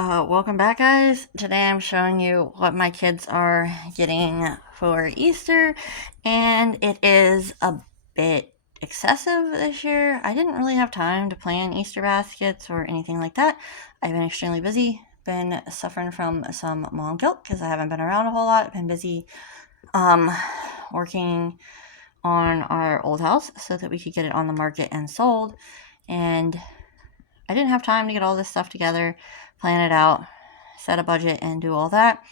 Welcome back, guys. Today I'm showing you what my kids are getting for Easter, and it is a bit excessive this year. I didn't really have time to plan Easter baskets or anything like that. I've been extremely busy, been suffering from some mom guilt because I haven't been around a whole lot. I've been busy working on our old house so that we could get it on the market and sold, and I didn't have time to get all this stuff together, plan it out, set a budget, and do all that.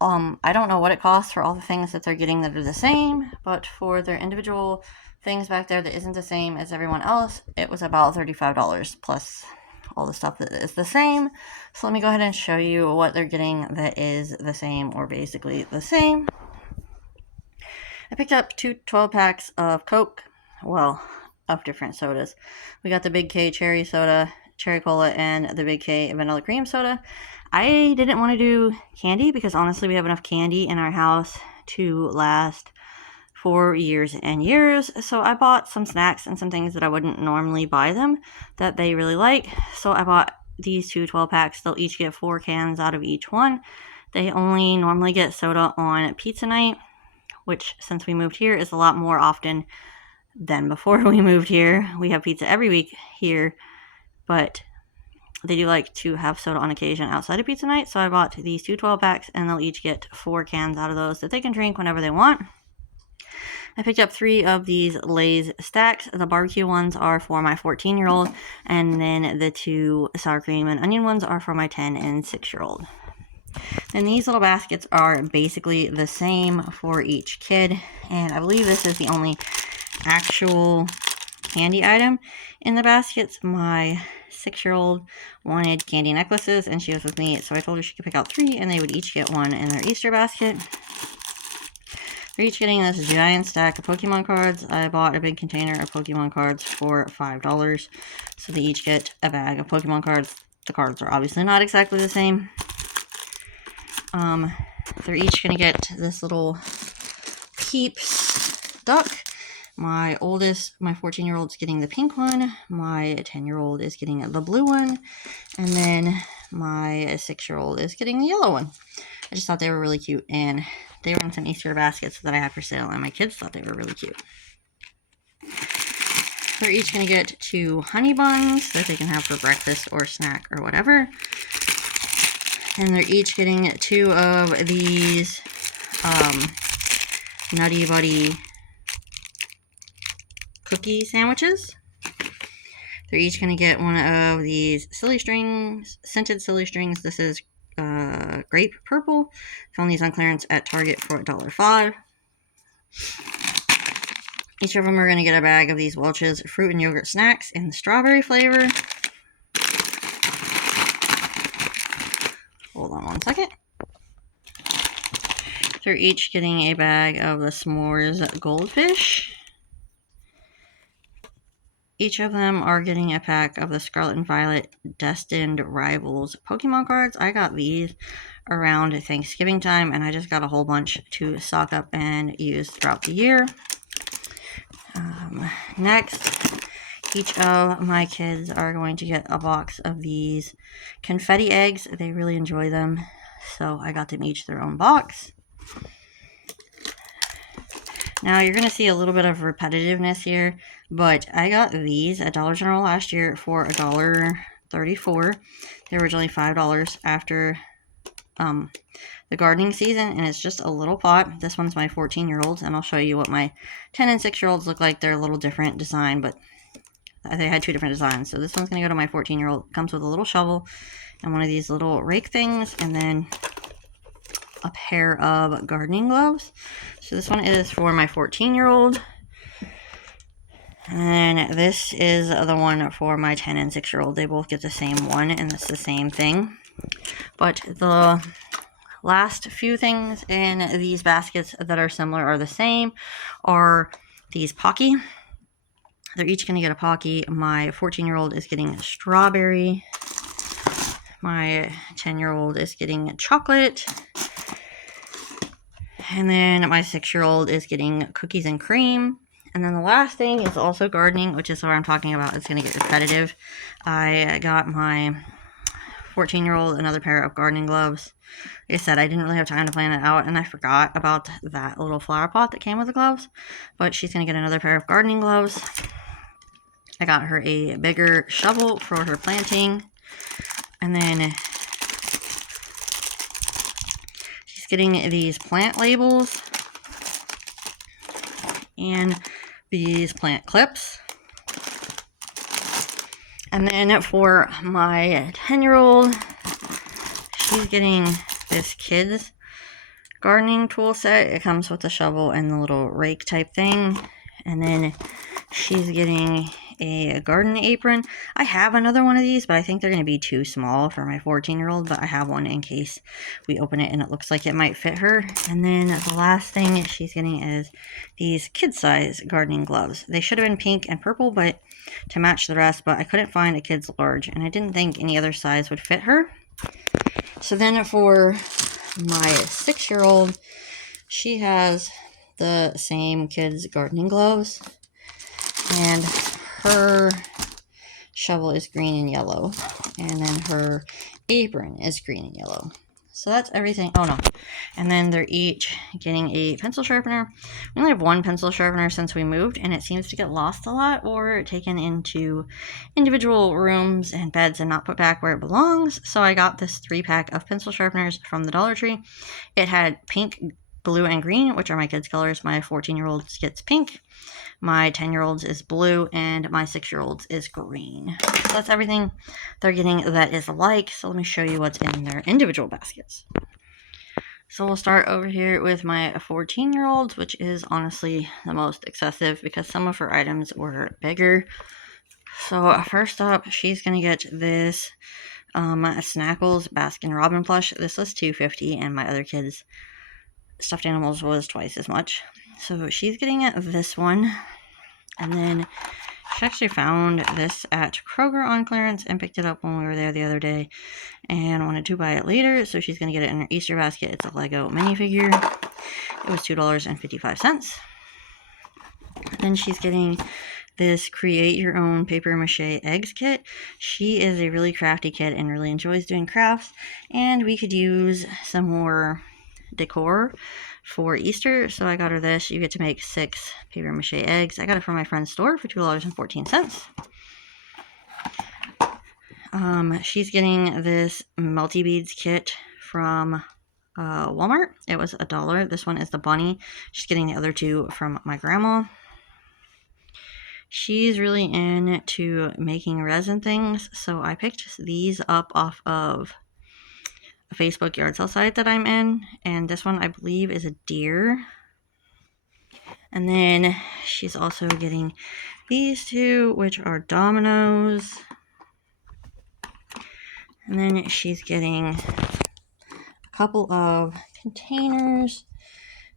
I don't know what it costs for all the things that they're getting that are the same, but for their individual things back there that isn't the same as everyone else, it was about $35 plus all the stuff that is the same. So let me go ahead and show you what they're getting that is the same or basically the same. I picked up two 12-packs of Coke, well, of different sodas. We got the Big K cherry soda, cherry cola, and the Big K vanilla cream soda. I didn't want to do candy because honestly we have enough candy in our house to last for years and years. So I bought some snacks and some things that I wouldn't normally buy them that they really like. So I bought these two 12-packs. They'll each get 4 cans out of each one. They only normally get soda on pizza night, which since we moved here is a lot more often than before we moved here. We have pizza every week here, but they do like to have soda on occasion outside of pizza night. So I bought these two 12-packs, and they'll each get 4 cans out of those that they can drink whenever they want. I picked up 3 of these Lay's stacks. The barbecue ones are for my 14-year-old, and then the 2 sour cream and onion ones are for my 10 and 6-year-old. And these little baskets are basically the same for each kid, and I believe this is the only actual candy item in the baskets. My 6-year-old wanted candy necklaces, and she was with me, so I told her she could pick out 3, and they would each get 1 in their Easter basket. They're each getting this giant stack of Pokemon cards. I bought a big container of Pokemon cards for $5, so they each get a bag of Pokemon cards. The cards are obviously not exactly the same. They're each going to get this little Peeps duck. My 14-year-old is getting the pink one. My 10-year-old is getting the blue one. And then my 6-year-old is getting the yellow one. I just thought they were really cute, and they were in some Easter baskets that I had for sale, and my kids thought they were really cute. They're each going to get 2 honey buns that they can have for breakfast or snack or whatever. And they're each getting 2 of these Nutty Buddy cookie sandwiches. They're each going to get 1 of these scented silly strings. This is grape purple. Found these on clearance at Target for $1.05. Each of them are going to get a bag of these Welch's fruit and yogurt snacks in the strawberry flavor. Hold on one second. They're each getting a bag of the S'mores Goldfish. Each of them are getting a pack of the Scarlet and Violet Destined Rivals Pokemon cards. I got these around Thanksgiving time, and I just got a whole bunch to stock up and use throughout the year. Next, each of my kids are going to get a box of these confetti eggs. They really enjoy them, so I got them each their own box. Now, you're going to see a little bit of repetitiveness here, but I got these at Dollar General last year for $1.34. They were originally $5 after the gardening season, and it's just a little pot. This one's my 14-year-olds, and I'll show you what my 10 and 6-year-olds look like. They're a little different design, but they had 2 different designs. So this one's going to go to my 14-year-old. Comes with a little shovel and one of these little rake things, and then a pair of gardening gloves. So this one is for my 14-year-old. And this is the one for my 10 and 6-year-old. They both get the same one, and it's the same thing. But the last few things in these baskets that are similar or the same are these Pocky. They're each going to get a Pocky. My 14-year-old is getting strawberry. My 10-year-old is getting chocolate. And then my 6-year-old is getting cookies and cream. And then the last thing is also gardening, which is what I'm talking about. It's going to get repetitive. I got my 14-year-old another pair of gardening gloves. Like I said, I didn't really have time to plan it out, and I forgot about that little flower pot that came with the gloves, but she's going to get another pair of gardening gloves. I got her a bigger shovel for her planting, and then she's getting these plant labels and these plant clips. And then for my 10-year-old, she's getting this kids gardening tool set. It comes with a shovel and the little rake type thing. And then she's getting a garden apron. I have another one of these, but I think they're going to be too small for my 14-year-old, but I have one in case we open it and it looks like it might fit her. And then the last thing she's getting is these kid-size gardening gloves. They should have been pink and purple, but to match the rest, but I couldn't find a kid's large, and I didn't think any other size would fit her. So then for my 6-year-old, she has the same kids gardening gloves, and her shovel is green and yellow, and then her apron is green and yellow. So that's everything. Oh no. And then they're each getting a pencil sharpener. We only have one pencil sharpener since we moved, and it seems to get lost a lot or taken into individual rooms and beds and not put back where it belongs. So I got this 3-pack of pencil sharpeners from the Dollar Tree. It had pink, blue, and green, which are my kids' colors. My 14-year-old's gets pink, my 10-year-old's is blue, and my 6-year-old's is green. So that's everything they're getting that is alike. So let me show you what's in their individual baskets. So we'll start over here with my 14-year-old's, which is honestly the most excessive because some of her items were bigger. So first up, she's going to get this Snackles Baskin Robin plush. This was $2.50, and my other kids' stuffed animals was twice as much. So she's getting this one. And then she actually found this at Kroger on clearance and picked it up when we were there the other day and wanted to buy it later. So she's going to get it in her Easter basket. It's a Lego minifigure. It was $2.55. Then she's getting this create your own paper mache eggs kit. She is a really crafty kid and really enjoys doing crafts, and we could use some more decor for Easter, so I got her this. You get to make 6 paper mache eggs. I got it from my friend's store for $2.14. She's getting this Melty Beads kit from Walmart. It was $1. This one is the bunny. She's getting the other 2 from my grandma. She's really into making resin things, so I picked these up off of a Facebook yard sale site that I'm in, and this one I believe is a deer. And then she's also getting these 2, which are dominoes. And then she's getting a couple of containers.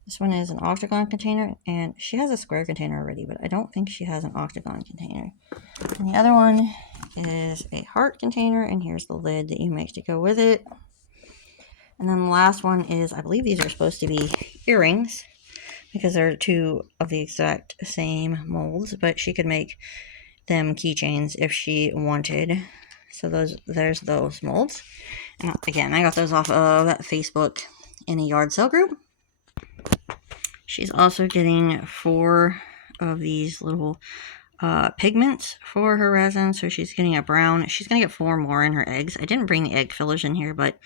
This one is an octagon container, and she has a square container already, but I don't think she has an octagon container. And the other one is a heart container, and here's the lid that you make to go with it. And then the last one is, I believe these are supposed to be earrings, because they're 2 of the exact same molds, but she could make them keychains if she wanted. So there's those molds. And again, I got those off of Facebook in a yard sale group. She's also getting 4 of these little pigments for her resin. So she's getting a brown. She's going to get 4 more in her eggs. I didn't bring the egg fillers in here, but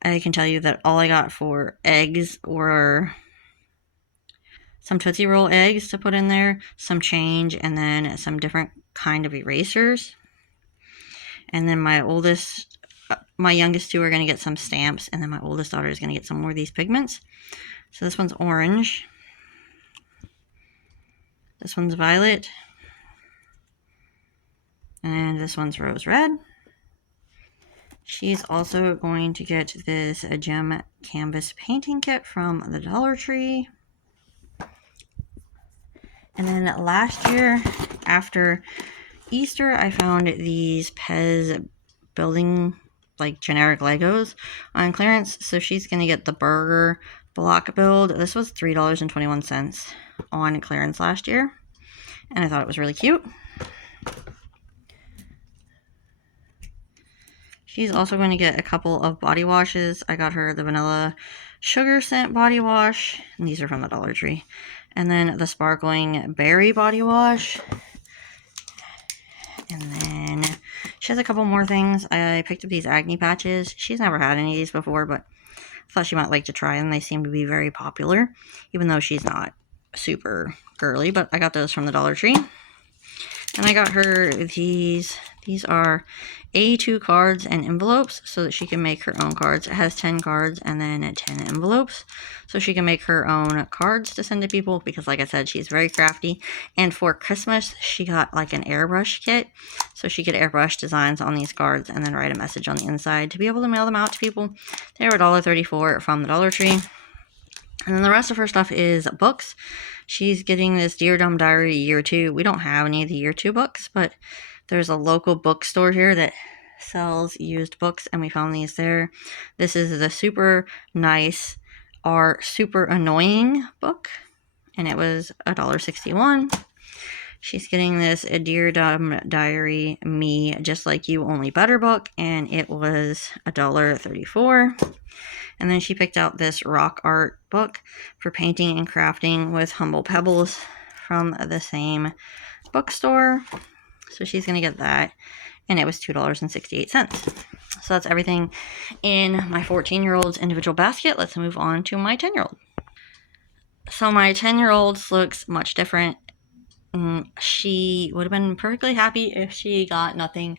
I can tell you that all I got for eggs were some Tootsie Roll eggs to put in there, some change, and then some different kind of erasers. And then my youngest 2 are going to get some stamps, and then my oldest daughter is going to get some more of these pigments. So this one's orange. This one's violet. And this one's rose red. She's also going to get this gem canvas painting kit from the Dollar Tree. And then last year, after Easter, I found these Pez building, like generic Legos on clearance. So she's going to get the burger block build. This was $3.21 on clearance last year, and I thought it was really cute. She's also going to get a couple of body washes. I got her the vanilla sugar scent body wash, and these are from the Dollar Tree. And then the sparkling berry body wash. And then she has a couple more things. I picked up these acne patches. She's never had any of these before, but I thought she might like to try them. They seem to be very popular, even though she's not super girly, but I got those from the Dollar Tree. And I got her these. These are A2 cards and envelopes so that she can make her own cards. It has 10 cards and then 10 envelopes so she can make her own cards to send to people because, like I said, she's very crafty. And for Christmas, she got like an airbrush kit so she could airbrush designs on these cards and then write a message on the inside to be able to mail them out to people. They were $1.34 from the Dollar Tree. And then the rest of her stuff is books. She's getting this Dear Dumb Diary Year 2. We don't have any of the Year 2 books, but there's a local bookstore here that sells used books, and we found these there. This is the Super Nice or Super Annoying book, and it was $1.61. She's getting this A Dear Dumb Diary Me Just Like You Only Better book, and it was $1.34. And then she picked out this rock art book for painting and crafting with humble pebbles from the same bookstore. So she's going to get that. And it was $2.68. So that's everything in my 14-year-old's individual basket. Let's move on to my 10-year-old. So my 10-year-old's looks much different. She would have been perfectly happy if she got nothing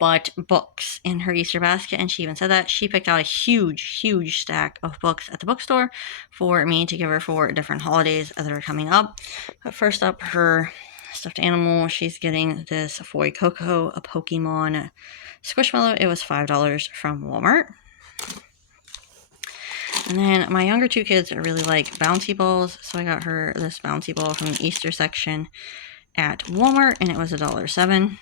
but books in her Easter basket, and she even said that. She picked out a huge stack of books at the bookstore for me to give her for different holidays that are coming up. But first up, her stuffed animal, she's getting this Foy Coco, a Pokemon Squishmallow. It was $5 from Walmart. And then my younger two kids really like bouncy balls, so I got her this bouncy ball from the Easter section at Walmart, and it was $1.07.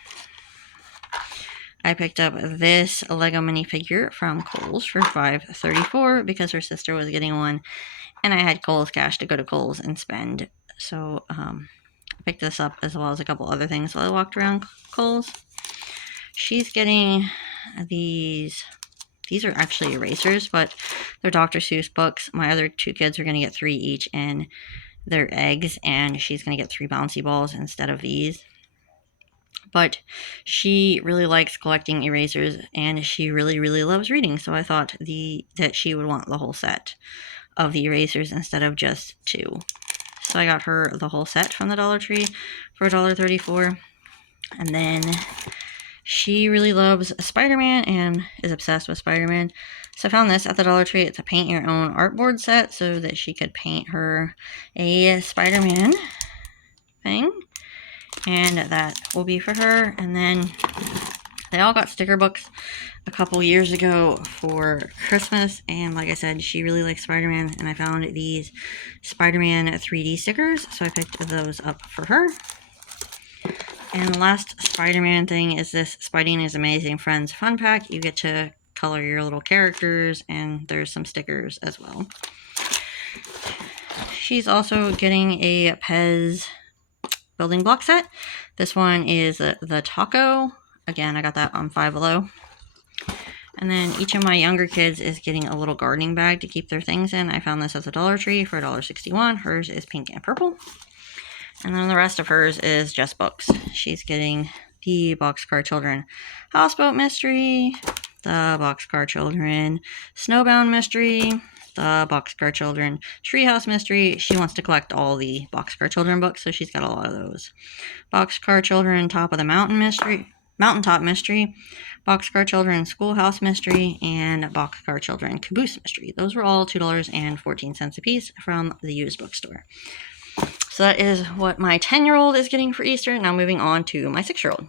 I picked up this Lego minifigure from Kohl's for $5.34 because her sister was getting one, and I had Kohl's cash to go to Kohl's and spend. So I picked this up as well as a couple other things while I walked around Kohl's. She's getting these. These are actually erasers, but they're Dr. Seuss books. My other two kids are going to get 3 each, and they're eggs, and she's going to get 3 bouncy balls instead of these. But she really likes collecting erasers, and she really loves reading, so I thought that she would want the whole set of the erasers instead of just 2. So I got her the whole set from the Dollar Tree for $1.34. And then she really loves Spider-Man and is obsessed with Spider-Man. So I found this at the Dollar Tree. It's a paint your own artboard set so that she could paint her a Spider-Man thing. And that will be for her. And then they all got sticker books a couple years ago for Christmas. And like I said, she really likes Spider-Man. And I found these Spider-Man 3D stickers. So I picked those up for her. And the last Spider-Man thing is this Spidey and His Amazing Friends fun pack. You get to color your little characters, and there's some stickers as well. She's also getting a Pez building block set. This one is the taco. Again, I got that on Five Below. And then each of my younger kids is getting a little gardening bag to keep their things in. I found this at the Dollar Tree for $1.61. Hers is pink and purple. And then the rest of hers is just books. She's getting the Boxcar Children Houseboat Mystery, the Boxcar Children Snowbound Mystery, the Boxcar Children Treehouse Mystery. She wants to collect all the Boxcar Children books, so she's got a lot of those. Boxcar Children Top of the Mountain Mystery, Mountaintop Mystery, Boxcar Children Schoolhouse Mystery, and Boxcar Children Caboose Mystery. Those were all $2.14 a piece from the used bookstore. So that is what my 10-year-old is getting for Easter. Now moving on to my 6-year-old.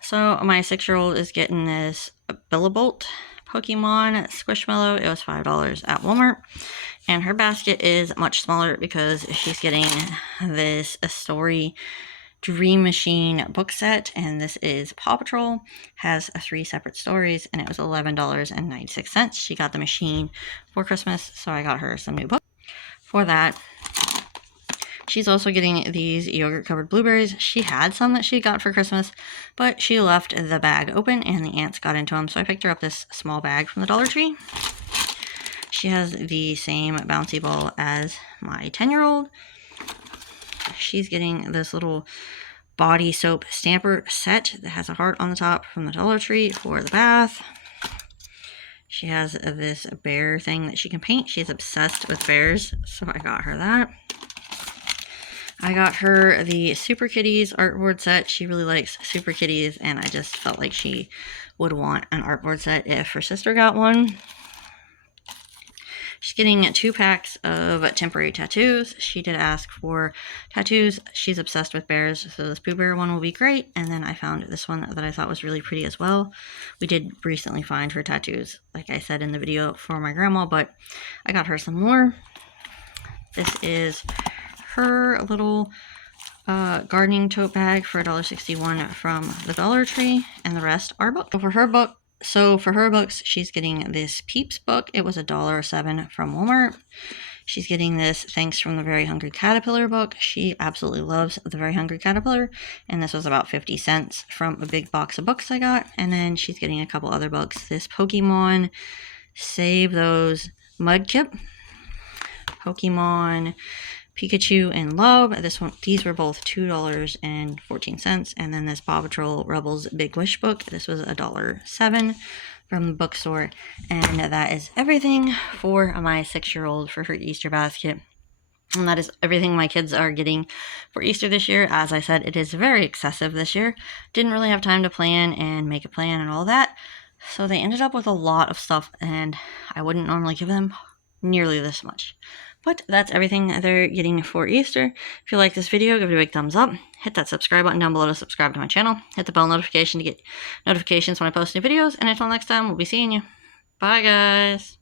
So my 6-year-old is getting this Billabolt Pokemon Squishmallow. It was $5 at Walmart. And her basket is much smaller because she's getting this A Story Dream Machine book set. And this is Paw Patrol. Has 3 separate stories, and it was $11.96. She got the machine for Christmas, so I got her some new books for that. She's also getting these yogurt covered blueberries. She had some that she got for Christmas, but she left the bag open and the ants got into them, so I picked her up this small bag from the Dollar Tree. She has the same bouncy ball as my 10-year-old. She's getting this little body soap stamper set that has a heart on the top from the Dollar Tree for the bath. She has this bear thing that she can paint. She's obsessed with bears, so I got her that. I got her the Super Kitties artboard set. She really likes Super Kitties, and I just felt like she would want an artboard set if her sister got one. She's getting 2 packs of temporary tattoos. She did ask for tattoos. She's obsessed with bears, so this Pooh Bear one will be great. And then I found this one that I thought was really pretty as well. We did recently find her tattoos, like I said in the video, for my grandma, but I got her some more. This is her little gardening tote bag for $1.61 from the Dollar Tree, and the rest are books. So for her books, she's getting this Peeps book. It was $1.07 from Walmart. She's getting this Thanks from the Very Hungry Caterpillar book. She absolutely loves the Very Hungry Caterpillar, and this was about 50 cents from a big box of books I got. And then she's getting a couple other books. This Pokemon Save Those Mudkip, Pokemon Pikachu in Love. These were both $2.14, and then this Paw Patrol Rebels Big Wish book. This was $1.07 from the bookstore, and that is everything for my 6-year-old for her Easter basket. And that is everything my kids are getting for Easter this year. As I said, it is very excessive this year. Didn't really have time to plan and make a plan and all that, so they ended up with a lot of stuff, and I wouldn't normally give them nearly this much. But that's everything they're getting for Easter. If you like this video, give it a big thumbs up. Hit that subscribe button down below to subscribe to my channel. Hit the bell notification to get notifications when I post new videos. And until next time, we'll be seeing you. Bye, guys.